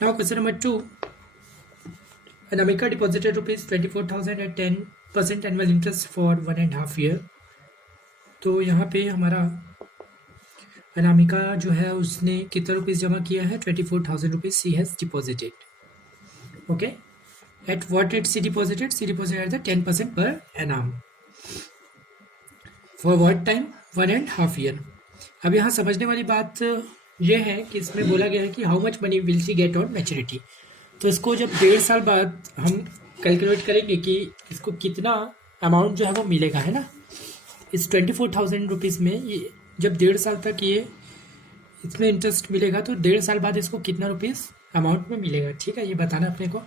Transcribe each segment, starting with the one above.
Now question number 2. Anamika deposited rupees 24,000 at 10% annual interest for 1.5 year. तो यहाँ पे हमारा अनामिका जो है उसने कितना रुपीस जमा किया है? 24,000 rupees she has deposited. Okay, at what rate she deposited? She deposited at the 10% per annum. For what time? 1.5 year. अब यहाँ समझने वाली बात ये है कि इसमें बोला गया है कि how much money will she get on maturity. तो इसको जब 1.5 साल बाद हम कैलकुलेट करेंगे कि इसको कितना अमाउंट जो है वो मिलेगा, है ना. इस 24,000 रुपीज़ में ये जब 1.5 साल तक ये इसमें इंटरेस्ट मिलेगा तो 1.5 साल बाद इसको कितना रुपीज़ अमाउंट में मिलेगा. ठीक है, ये बताना अपने को.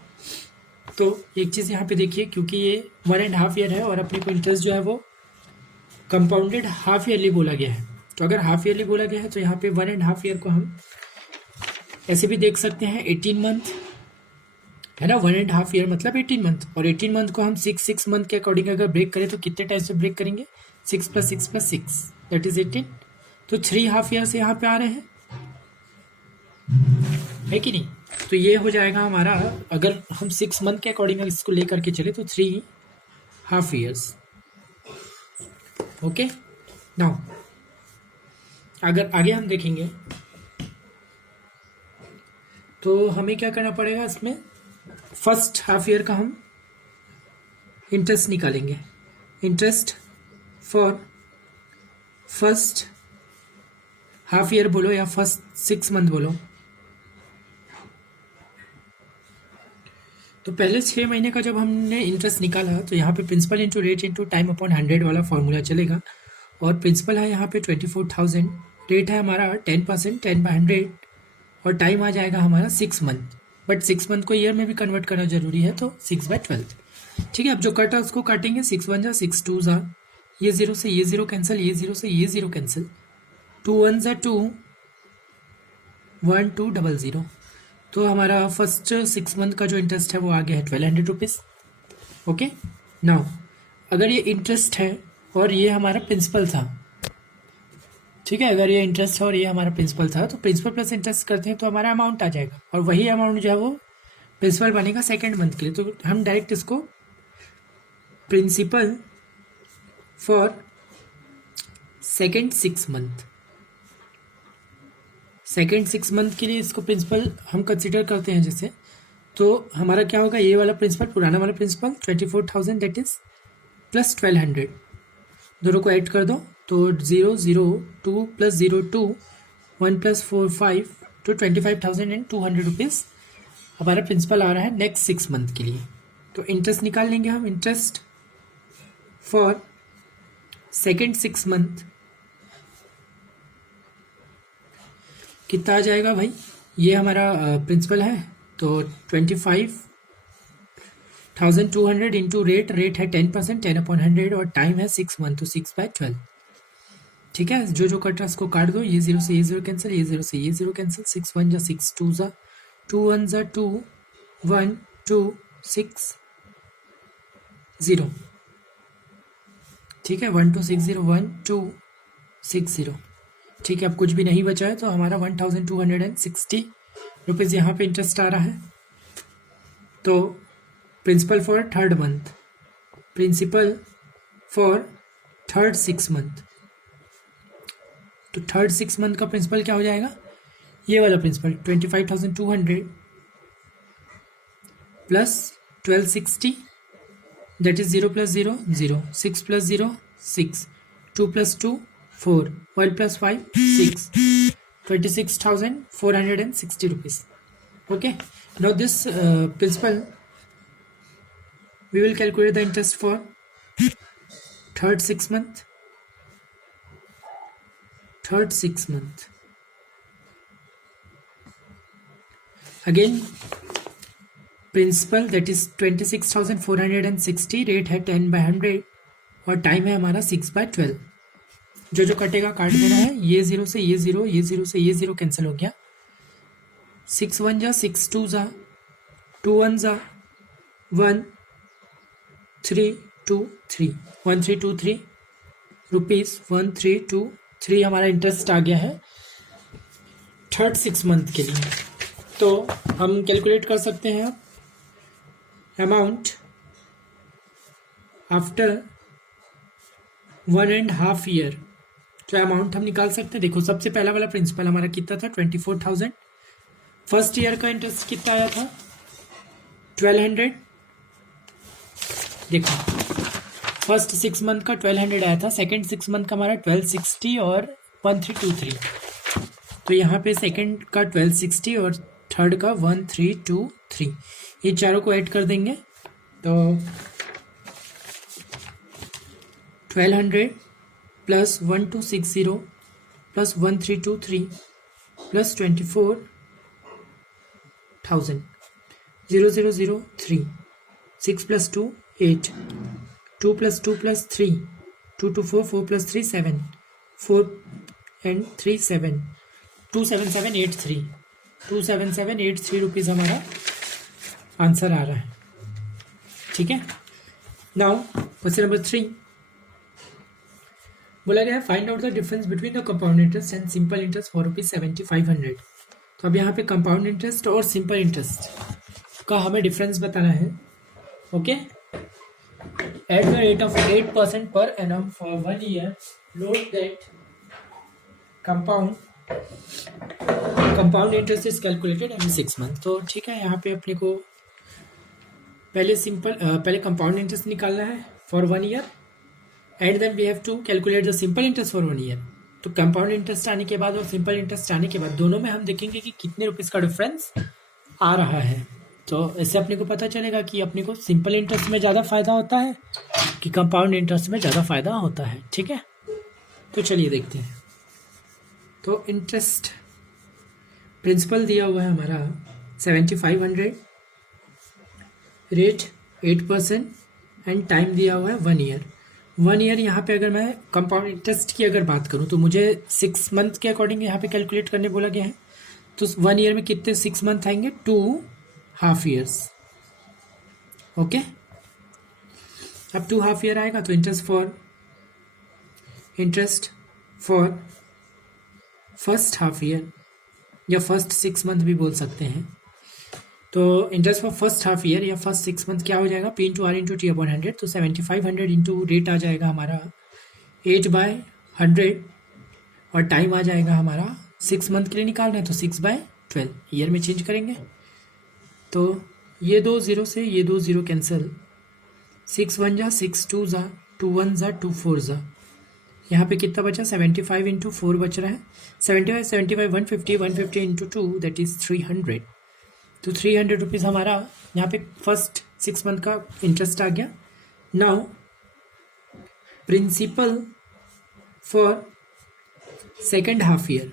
तो एक चीज़ यहाँ पे देखिए, क्योंकि ये 1.5 year है और अपने को इंटरेस्ट जो है वो कंपाउंडेड हाफ ईयरली बोला गया है. तो अगर हाफ ईयरली बोला गया है तो यहाँ पे 1.5 year को हम ऐसे भी देख सकते हैं 18 month, है ना. 1.5 year मतलब 18 month, और 18 month को हम 6 मंथ के अकॉर्डिंग अगर ब्रेक करें तो कितने टाइम से ब्रेक करेंगे? 6 + 6 + 6 दैट इज 18. तो 3 हाफ ईयर से यहाँ पे आ रहे हैं, है कि नहीं. तो ये हो जाएगा हमारा, अगर हम 6 मंथ के अकॉर्डिंग इसको लेकर के चले तो 3 हाफ ईयर्स. ओके, नाउ अगर आगे हम देखेंगे तो हमें क्या करना पड़ेगा. इसमें फर्स्ट हाफ ईयर का हम इंटरेस्ट निकालेंगे. Interest for first half year बोलो या फर्स्ट 6 मंथ बोलो. तो पहले 6 महीने का जब हमने इंटरेस्ट निकाला तो यहाँ पे principal into rate into time upon 100 वाला फॉर्मूला चलेगा. और प्रिंसिपल है यहाँ पे 24,000, रेट है हमारा 10%, 10/100, और टाइम आ जाएगा हमारा 6 मंथ. बट 6 मंथ को ईयर में भी कन्वर्ट करना जरूरी है, तो 6/12. ठीक है, अब जो कटा उसको काटेंगे. 6 1 जा 6 2 जा, ये 0 से ये 0 कैंसिल, ये 0 से ये 0 कैंसिल, 2 1 जा 2, 1 2 0 0. तो हमारा फर्स्ट 6 मंथ का जो इंटरेस्ट है वो आ गया है 1200 रुपीज़. ओके, नाउ अगर ये इंटरेस्ट है और ये हमारा प्रिंसिपल था, ठीक है, अगर ये इंटरेस्ट है और ये हमारा प्रिंसिपल था तो प्रिंसिपल प्लस इंटरेस्ट करते हैं तो हमारा अमाउंट आ जाएगा, और वही अमाउंट जो है वो प्रिंसिपल बनेगा सेकेंड मंथ के लिए. तो हम डायरेक्ट इसको principal for second 6 month, second 6 month के लिए इसको प्रिंसिपल हम कंसिडर करते हैं जैसे. तो हमारा क्या होगा, ये वाला प्रिंसिपल, पुराना वाला प्रिंसिपल 24,000 दैट इज प्लस 1200, दोनों को ऐड कर दो तो 0 0 2 + 0 2 1 + 4 5 तो 25,200 रुपीज़ हमारा प्रिंसिपल आ रहा है नेक्स्ट 6 मंथ के लिए. तो इंटरेस्ट निकाल लेंगे हम. इंटरेस्ट फॉर सेकेंड 6 मंथ कितना आ जाएगा भाई. ये हमारा प्रिंसिपल है तो 25,200 इंटू रेट है 10%, 10/100, और टाइम है 6 मंथ, तो 6/12. ठीक है, जो जो कट रहा है उसको काट दो. ये 0 से ये 0 कैंसिल, ये 0 से ये 0 कैंसिल, 6 1 जा 6 2 जा, 2 1 जा 2, 1 2 6 0. ठीक है, 1 2 6 0, 1 2 6 0. ठीक है, अब कुछ भी नहीं बचा है तो हमारा 1,260 रुपीज़ यहाँ पे इंटरेस्ट आ रहा है. तो principal for third month, principal for third 6 month, तो थर्ड 6 मंथ का प्रिंसिपल क्या हो जाएगा, ये वाला principal 25,200 plus 1260 that is 0 + 0 0, 6 + 0 6, 2 + 2 4, 1 + 5 6, 26,460 rupees. Okay, now this principal we will calculate the interest for third 6 month. Third 6 month again principal that is 26,460, rate है 10/100 और time है हमारा 6/12. जो जो कटेगा काट देना है. ये 0 से ये 0, ये 0 से ये 0 कैंसिल हो गया. 6 1 जा 6 2 जा, 2 1 जा 1 3 2 3, 1323 रुपीज़, 1323 हमारा इंटरेस्ट आ गया है थर्ड 6 मंथ के लिए. तो हम कैलकुलेट कर सकते हैं अमाउंट आफ्टर 1.5 ईयर। तो अमाउंट हम निकाल सकते हैं। देखो सबसे पहला वाला प्रिंसिपल हमारा कितना था 24,000। फर्स्ट ईयर का इंटरेस्ट कितना आया था 1200। देखो फर्स्ट 6 मंथ का 1200 आया था, सेकंड 6 मंथ का हमारा 1260 और 1323। तो यहाँ पे सेकंड का 1260 और थर्ड का 1323, ये चारों को ऐड कर देंगे तो 1200 plus 1260 plus 1323 plus 24,000 0003। 6 plus 2 8, 2 plus 2 plus 3, 2 2 4, 4 plus 3 7, 4 and 3 7, 27783, 27783 rupees हमारा आंसर आ रहा है। ठीक है। नाउ क्वेश्चन नंबर 3 बोला गया है find out the difference between the compound interest and simple interest for ₹7500। तो अब यहाँ पे कंपाउंड इंटरेस्ट और सिंपल इंटरेस्ट का हमें डिफरेंस बताना है। Okay. At the rate of 8% per annum for 1 year, note that compound interest is calculated every 6 months। तो ठीक है, यहाँ पे अपने को पहले कंपाउंड इंटरेस्ट निकालना है for 1 year and then we have to calculate the simple interest for 1 year. तो कंपाउंड इंटरेस्ट आने के बाद और सिंपल इंटरेस्ट आने के बाद दोनों में हम देखेंगे कि कितने रुपीज़ का डिफरेंस आ रहा है। तो इससे अपने को पता चलेगा कि अपने को सिंपल इंटरेस्ट में ज़्यादा फ़ायदा होता है कि कंपाउंड इंटरेस्ट में ज़्यादा फ़ायदा होता है। ठीक है, तो चलिए देखते हैं। तो इंटरेस्ट प्रिंसिपल दिया हुआ है हमारा 7500, रेट 8% एंड टाइम दिया हुआ है 1 ईयर। 1 ईयर यहाँ पे अगर मैं कंपाउंड इंटरेस्ट की अगर बात करूँ तो मुझे 6 मंथ के अकॉर्डिंग यहाँ पे कैलकुलेट करने बोला गया है। तो 1 ईयर में कितने 6 मंथ आएंगे 2.5 years। ओके, अब 2.5 year आएगा तो interest for first half year या फर्स्ट 6 मंथ भी बोल सकते हैं। तो interest for first half year या फर्स्ट 6 मंथ क्या हो जाएगा P into R into T upon 100। तो 7500 इंटू रेट आ जाएगा हमारा 8/100 और टाइम आ जाएगा हमारा 6 मंथ के लिए निकालना है तो 6/12 ईयर में चेंज करेंगे। तो ये 2 0 से ये 2 0 कैंसिल, 6 1 जा 6 2 जा 2 1 जा 2 4 जा। यहाँ पे कितना बचा 75 इंटू 4 बच रहा है 75 150 150 इंटू 2 दैट इज 300। तो 300 रुपीज़ हमारा यहाँ पे फर्स्ट 6 मंथ का इंटरेस्ट आ गया। Now principal for second half year,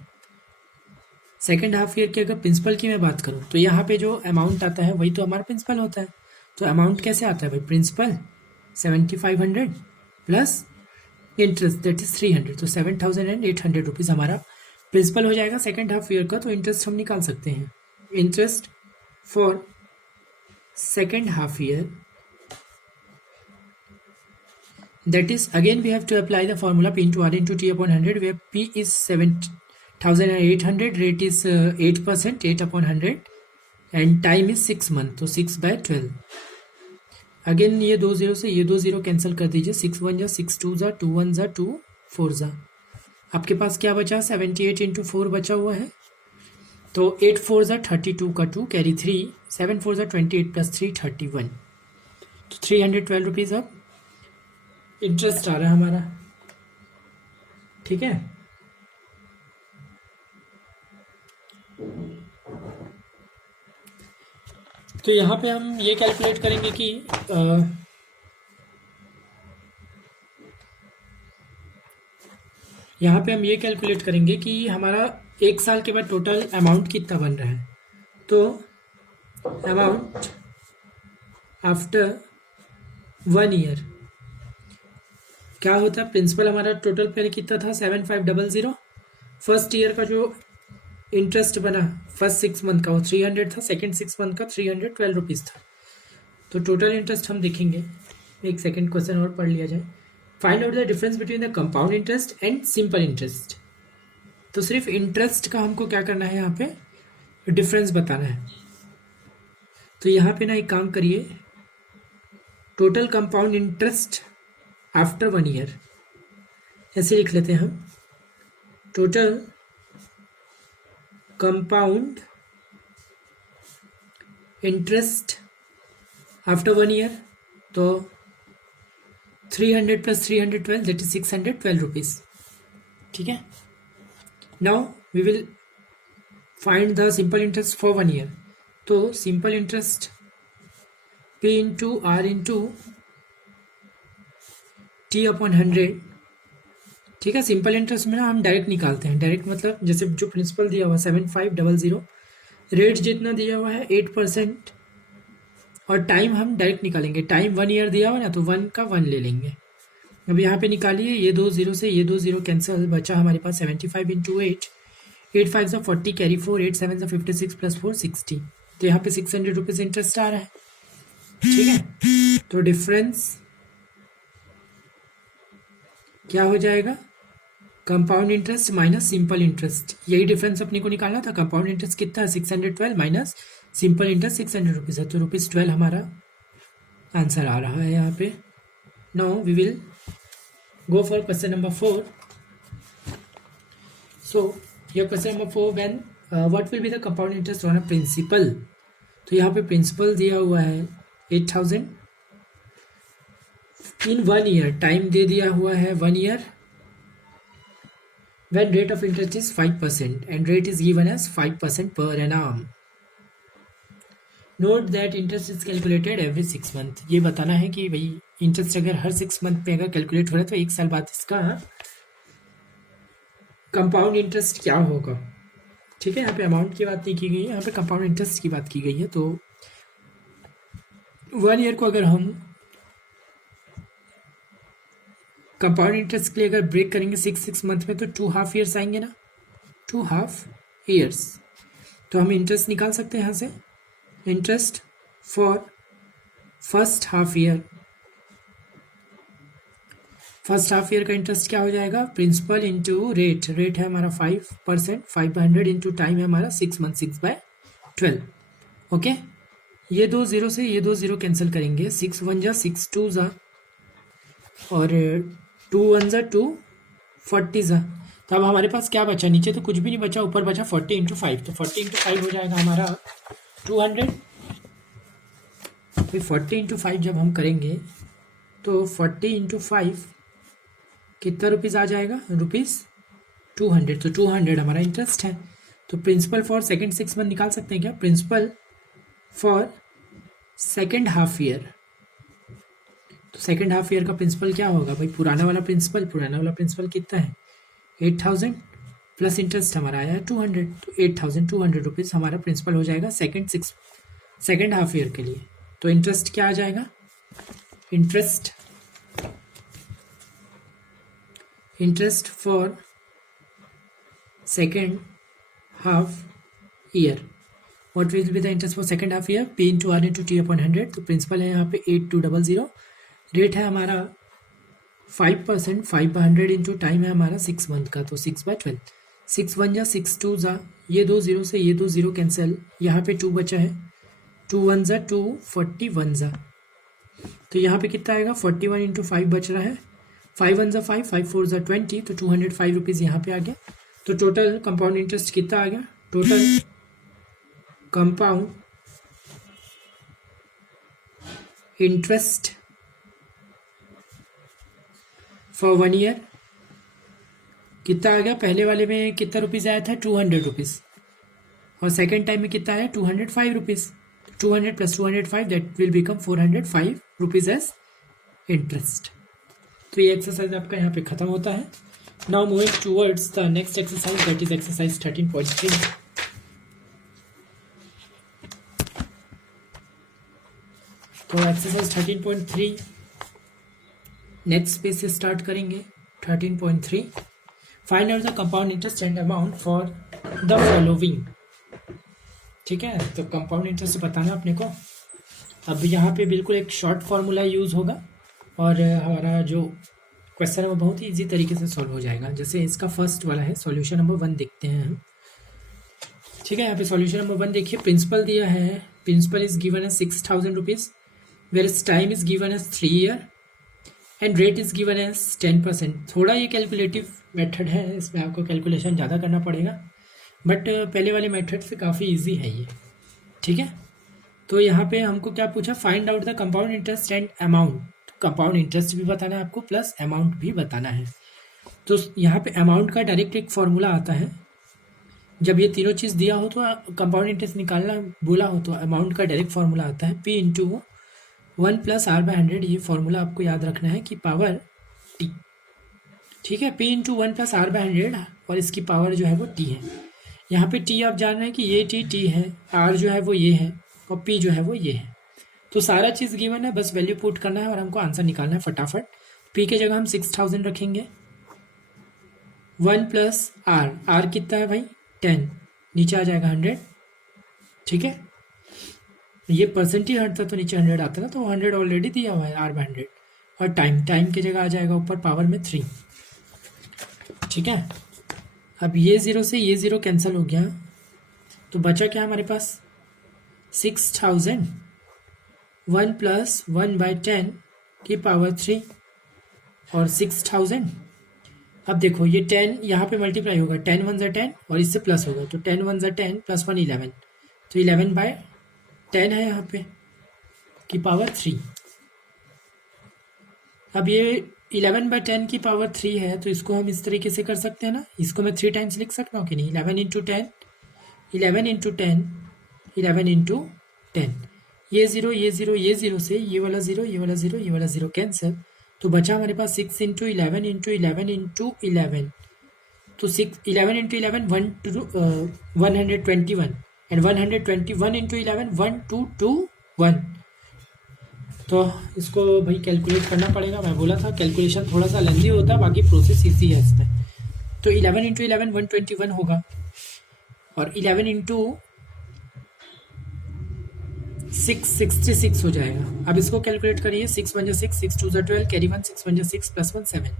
second half year की अगर प्रिंसिपल की मैं बात करूँ तो यहाँ पे जो अमाउंट आता है वही तो हमारा प्रिंसिपल होता है। तो अमाउंट कैसे आता है भाई, principal 7500 plus interest that is 300। तो 7800 रुपीज़ हमारा प्रिंसिपल हो जाएगा सेकेंड हाफ ईयर का। तो इंटरेस्ट हम निकाल सकते हैं। Interest for second half year that is again we have to apply the formula P into R into T upon 100 where P is 7800, rate is 8%, 8 upon 100 and time is 6 month। तो 6/12 again ये 2 0 से ये 2 0 cancel कर दीजिए। 6 1 जा 6 2 जा 2 1 जा 2 4 जा। आपके पास क्या बचा 78 इंटू 4 बचा हुआ है। तो 8 4 जा 32 का 2 कैरी 3, 7 4 जा 28 प्लस 3 31। तो 312 रुपीज़ अब इंटरेस्ट आ रहा है हमारा। ठीक है, तो यहाँ पे हम ये कैलकुलेट करेंगे कि यहाँ पे हम ये कैलकुलेट करेंगे कि हमारा 1 साल के बाद टोटल अमाउंट कितना बन रहा है। तो अमाउंट आफ्टर 1 ईयर क्या होता है, प्रिंसिपल हमारा टोटल पहले कितना था 7500। फर्स्ट ईयर का जो इंटरेस्ट बना फर्स्ट 6 मंथ का वो 300 था, सेकंड 6 मंथ का 312 रुपीज़ था। तो टोटल इंटरेस्ट हम देखेंगे। एक सेकंड क्वेश्चन और पढ़ लिया जाए। Find out the difference between the compound interest and simple interest. तो सिर्फ इंटरेस्ट का हमको क्या करना है यहाँ पे, डिफरेंस बताना है। तो यहाँ पे ना एक काम करिए, total compound interest after 1 year ऐसे लिख लेते हैं हम, total compound interest after 1 year. तो 300 प्लस 312 दैट इज 612 रुपीज। ठीक है, now we will find the simple interest for 1 year. तो simple interest P into R into T upon 100। ठीक है, सिंपल इंटरेस्ट में ना हम डायरेक्ट निकालते हैं, डायरेक्ट मतलब जैसे जो प्रिंसिपल दिया हुआ 7500, रेट जितना दिया हुआ है 8%, और टाइम हम डायरेक्ट निकालेंगे। टाइम 1 ईयर दिया हुआ ना, तो 1 का 1 ले लेंगे। अब यहाँ पे निकालिए, ये 2 जीरो से ये 2 जीरो कैंसिल, बचा हमारे पास 75 इंटू 8, 8 5 से 40 कैरी 4, 8 7 से 56 प्लस 4 60। तो यहाँ पे 600 रुपीज इंटरेस्ट आ रहा है। ठीक है, तो डिफरेंस क्या हो जाएगा, compound interest minus simple interest. यही डिफरेंस अपने को निकालना था। कंपाउंड इंटरेस्ट कितना है 612 माइनस सिंपल इंटरेस्ट 600 रुपीज है, तो ₹12 हमारा आंसर आ रहा है यहाँ पे। Now we will go for question number 4। So your question number 4, when what will be the compound interest on a principal. तो यहाँ पे प्रिंसिपल दिया हुआ है 8000 इन 1 ईयर, टाइम दे दिया हुआ है 1 year, when rate of interest is 5% and rate is given as 5% per annum. Note that interest is calculated every 6 month. ये बताना है कि भाई इंटरेस्ट अगर हर 6 मंथ पे अगर कैलकुलेट हो रहा है तो 1 साल बाद इसका कंपाउंड इंटरेस्ट क्या होगा। ठीक है, यहाँ पे अमाउंट की बात नहीं की गई है, यहाँ पे कंपाउंड इंटरेस्ट की बात की गई है। तो 1 ईयर को अगर हम कंपाउंड इंटरेस्ट के लिए अगर ब्रेक करेंगे 6 मंथ में, तो 2 हाफ ईयर्स आएंगे ना, 2 हाफ ईयर्स। तो हम इंटरेस्ट निकाल सकते हैं यहाँ से, interest for first half year. First half year का इंटरेस्ट क्या हो जाएगा, प्रिंसिपल इंटू रेट, रेट है हमारा 5%, 500 इंटू टाइम है हमारा 6 मंथ, 6/12। ओके, ये 2 जीरो से ये 2 जीरो कैंसिल करेंगे, 6 1 जा 6 2 जा, और 2 1 जा 2, 40 जा। तो अब हमारे पास क्या बचा, नीचे तो कुछ भी नहीं बचा, ऊपर बचा 40 इंटू 5। तो 40 इंटू 5 हो जाएगा हमारा 200। फिर 40 इंटू 5 जब हम करेंगे तो 40 इंटू 5 कितना रुपीज़ आ जाएगा, ₹200। तो 200 हमारा इंटरेस्ट है। तो प्रिंसिपल फॉर सेकेंड 6 मंथ निकाल सकते हैं क्या, principal for second half year. तो सेकेंड हाफ ईयर का प्रिंसिपल क्या होगा भाई, पुराना वाला प्रिंसिपल कितना है 8000 प्लस इंटरेस्ट हमारा आया है 200, तो 8200 रुपीज़ हमारा प्रिंसिपल हो जाएगा सेकेंड हाफ ईयर के लिए। तो इंटरेस्ट क्या आ जाएगा, interest for second half year, what will be the interest for second half year, P into R into T upon 100। तो प्रिंसिपल है यहाँ पे 8200, रेट है हमारा 5%, 500 इंटू टाइम है हमारा 6 मंथ का, तो 6/12। 6 1 जा 6 2 जा, ये 2 जीरो से ये 2 जीरो कैंसिल, यहाँ पे 2 बचा है, 2 1 जा 2, 41 जा। तो यहाँ पे कितना आएगा, 41 इंटू 5 बच रहा है, 5 1 जा 5, 5 4 जा 20, तो 205 रुपीज़ यहाँ पे आ गया। तो टोटल कंपाउंड इंटरेस्ट कितना आ गया, total compound interest for 1 year कितना आ गया, पहले वाले में कितना रुपीज़ आया था 200 रुपीज़, और सेकेंड टाइम में कितना आया 205 rupees. 200 plus 205 that will become 405 rupees as interest. तो ये एक्सरसाइज आपका यहाँ पे खत्म होता है। Now moving towards the next exercise, that is exercise 13.3। तो एक्सरसाइज 13.3 नेक्स्ट पेज से स्टार्ट करेंगे। 13.3 find out the compound interest and amount for the following. ठीक है, तो कंपाउंड इंटरेस्ट बताना अपने को। अब यहाँ पे बिल्कुल एक शॉर्ट फार्मूला यूज़ होगा और हमारा जो क्वेश्चन है वो बहुत ही इजी तरीके से सॉल्व हो जाएगा। जैसे इसका फर्स्ट वाला है, सॉल्यूशन नंबर 1 देखते हैं हम। ठीक है, यहाँ पे सॉल्यूशन नंबर 1 देखिए, प्रिंसिपल दिया है, principal is given as 6,000 rupees, where is time is given as 3 year and rate is given as 10%। थोड़ा ये कैलकुलेटिव मेथड है, इसमें आपको कैलकुलेशन ज़्यादा करना पड़ेगा, बट पहले वाले मेथड से काफ़ी ईजी है ये। ठीक है, तो यहाँ पे हमको क्या पूछा, find out the compound interest and amount. Compound interest भी बताना है आपको, प्लस अमाउंट भी बताना है। तो यहाँ पे अमाउंट का डायरेक्ट एक फॉर्मूला आता है, जब ये तीनों चीज़ दिया हो तो कंपाउंड इंटरेस्ट निकालना बोला हो तो अमाउंट का डायरेक्ट फॉर्मूला आता है P इंटू 1 प्लस R/100। ये फॉर्मूला आपको याद रखना है कि पावर T। ठीक है, P इंटू 1 प्लस R/100 और इसकी पावर जो है वो T है। यहाँ पे T आप जान रहे हैं कि ये T है, R जो है वो ये है और P जो है वो ये है। तो सारा चीज़ गिवन है, बस वैल्यू पुट करना है और हमको आंसर निकालना है फटाफट। P के जगह हम 6,000 रखेंगे, 1 प्लस R कितना है भाई 10, नीचे आ जाएगा 100। ठीक है, ये परसेंट ही हटता तो नीचे 100 आता ना, तो 100 ऑलरेडी दिया हुआ है R/100। और टाइम की जगह आ जाएगा ऊपर पावर में 3। ठीक है, अब ये 0 से ये 0 कैंसिल हो गया, तो बचा क्या हमारे पास 6,000, 1 प्लस 1/10 की पावर 3 और 6,000। अब देखो ये 10 यहाँ पे मल्टीप्लाई होगा, 10 1 ज़ा 10 और इससे प्लस होगा, तो 10 1 ज़ा 10 प्लस 1 11, तो 11/10 है यहाँ पे की पावर 3। अब ये 11/10 की पावर 3 है, तो इसको हम इस तरीके से कर सकते हैं ना, इसको मैं 3 टाइम्स लिख सकता हूँ कि नहीं, 11 इंटू 10, 11 इंटू 10, 11 इंटू 10। ये 0 ये 0 ये 0 से ये वाला 0 ये वाला 0 ये वाला 0 कैंसिल, तो बचा हमारे पास 6 इंटू 11 इंटू 11 इंटू 11, तो 11 इंटू 11 121 एंड 121 इंटू 11 1221। तो इसको भाई कैलकुलेट करना पड़ेगा, मैं बोला था कैलकुलेशन थोड़ा सा लेंदी होता है, बाकी प्रोसेस ईजी है इसमें। तो 11 इंटू 11 121 होगा और 11 इंटू 666 हो जाएगा। अब इसको कैलकुलेट करिए, 6 1 6, 6 2 12, कैरी 1, 6 1 6 प्लस 1 7।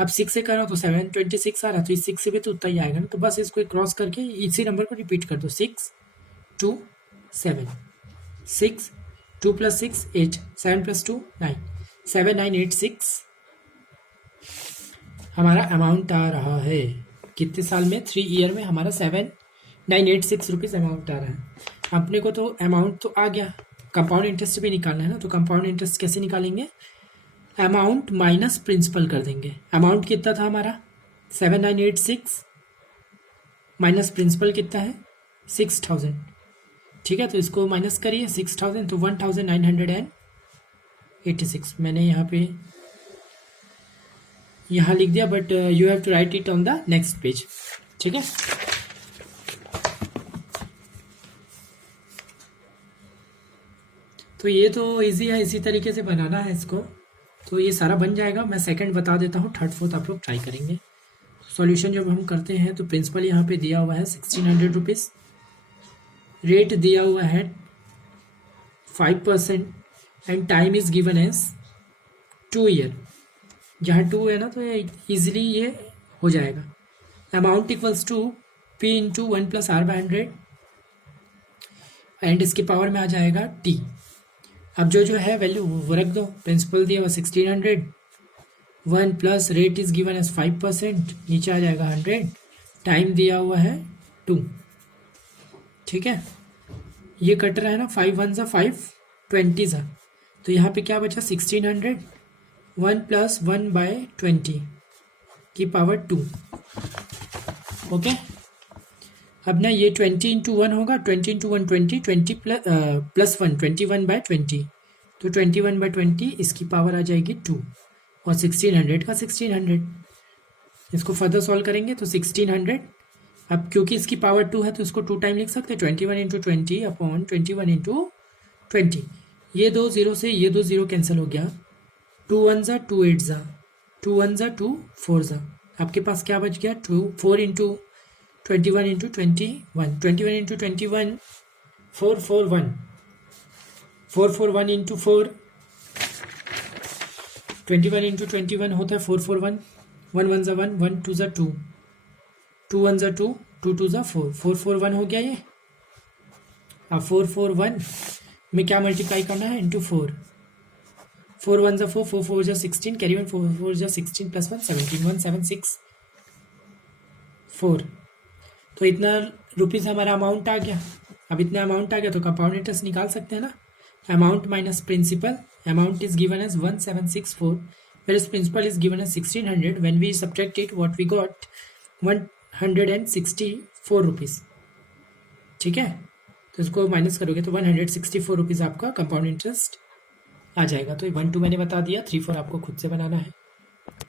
अब 6 से कर रहा हूँ तो 726 आ रहा है, तो इस 6 से भी तो उतना ही आएगा ना, तो बस इसको क्रॉस करके इसी नंबर को रिपीट कर दो, 6 2 7, 6 2 प्लस 6 8, 7 प्लस 2 9, 7986 हमारा अमाउंट आ रहा है। कितने साल में, 3 ईयर में हमारा 7986 रुपीज़ अमाउंट आ रहा है। अपने को तो अमाउंट तो आ गया, कंपाउंड इंटरेस्ट भी निकालना है ना, तो कंपाउंड इंटरेस्ट कैसे निकालेंगे, अमाउंट माइनस प्रिंसिपल कर देंगे। अमाउंट कितना था हमारा 7986 माइनस प्रिंसिपल कितना है 6,000। ठीक है, तो इसको माइनस करिए 6,000 तो 1,986 मैंने यहाँ लिख दिया, but you have to write it on the next page. ठीक है, तो ये तो इजी है, इसी तरीके से बनाना है इसको, तो ये सारा बन जाएगा। मैं सेकंड बता देता हूँ, थर्ड फोर्थ आप लोग ट्राई करेंगे। सॉल्यूशन जब हम करते हैं तो प्रिंसिपल यहाँ पे दिया हुआ है 1,600 रुपीज़, रेट दिया हुआ है 5% and time is given as 2 year. जहाँ 2 है ना तो ईजिली ये हो जाएगा। Amount equals to P into 1 plus R/100 and इसकी पावर में आ जाएगा T। अब जो है वैल्यू वो रख दो, प्रिंसिपल दिया हुआ 1,600, 1 plus rate is given as 5%, नीचे आ जाएगा 100, टाइम दिया हुआ है 2। ठीक है, ये कट रहा है ना, 5 1 सा 5 20 सा, तो यहाँ पे क्या बचा 1,600, 1 प्लस 1/20 की पावर 2। ओके, अब ना ये 20 इंटू 1 होगा, 20 इंटू 1 20, 20 प्लस 1 21/20, तो 21/20 इसकी पावर आ जाएगी 2 और 1,600 का 1,600। इसको फर्दर सॉल्व करेंगे तो 1,600, अब क्योंकि इसकी पावर 2 है तो इसको 2 टाइम लिख सकते हैं, 21 इंटू 20 अपॉन 21 इंटू 20। ये 2 0 से ये 2 0 कैंसिल हो गया, 2 1 ज़ा 2 8 ज़ा, 2 1 ज़ा 2 4 ज़ा, आपके पास क्या बच गया 4 into 21 into 21, 21 into 21 441, 441 into 4, 21 into 21 होता है 441, 1 1 ज़ा 1, 1 2 ज़ा 2, 2 1 ज़ा 2, टू टू ज़ा फोर, फोर फोर वन हो गया ये। अब फोर फोर वन में क्या मल्टीप्लाई करना है, इंटू फोर, फोर वन ज़ा फोर, फोर फोर ज़ा 16, कैरी वन, फोर फोर ज़ा 16 प्लस वन 17, 1764। तो इतना रुपीज़ हमारा अमाउंट आ गया। अब इतना अमाउंट आ गया तो कंपाउंड इंटरेस्ट निकाल सकते हैं ना। Amount minus principal, amount is given as 1764 whereas principal is given as 1600. when we subtract it what we got 164 rupees. ठीक है, तो इसको माइनस करोगे तो 164 रुपीज़ आपका कंपाउंड इंटरेस्ट आ जाएगा। तो 1 2 मैंने बता दिया, 3 4 आपको खुद से बनाना है।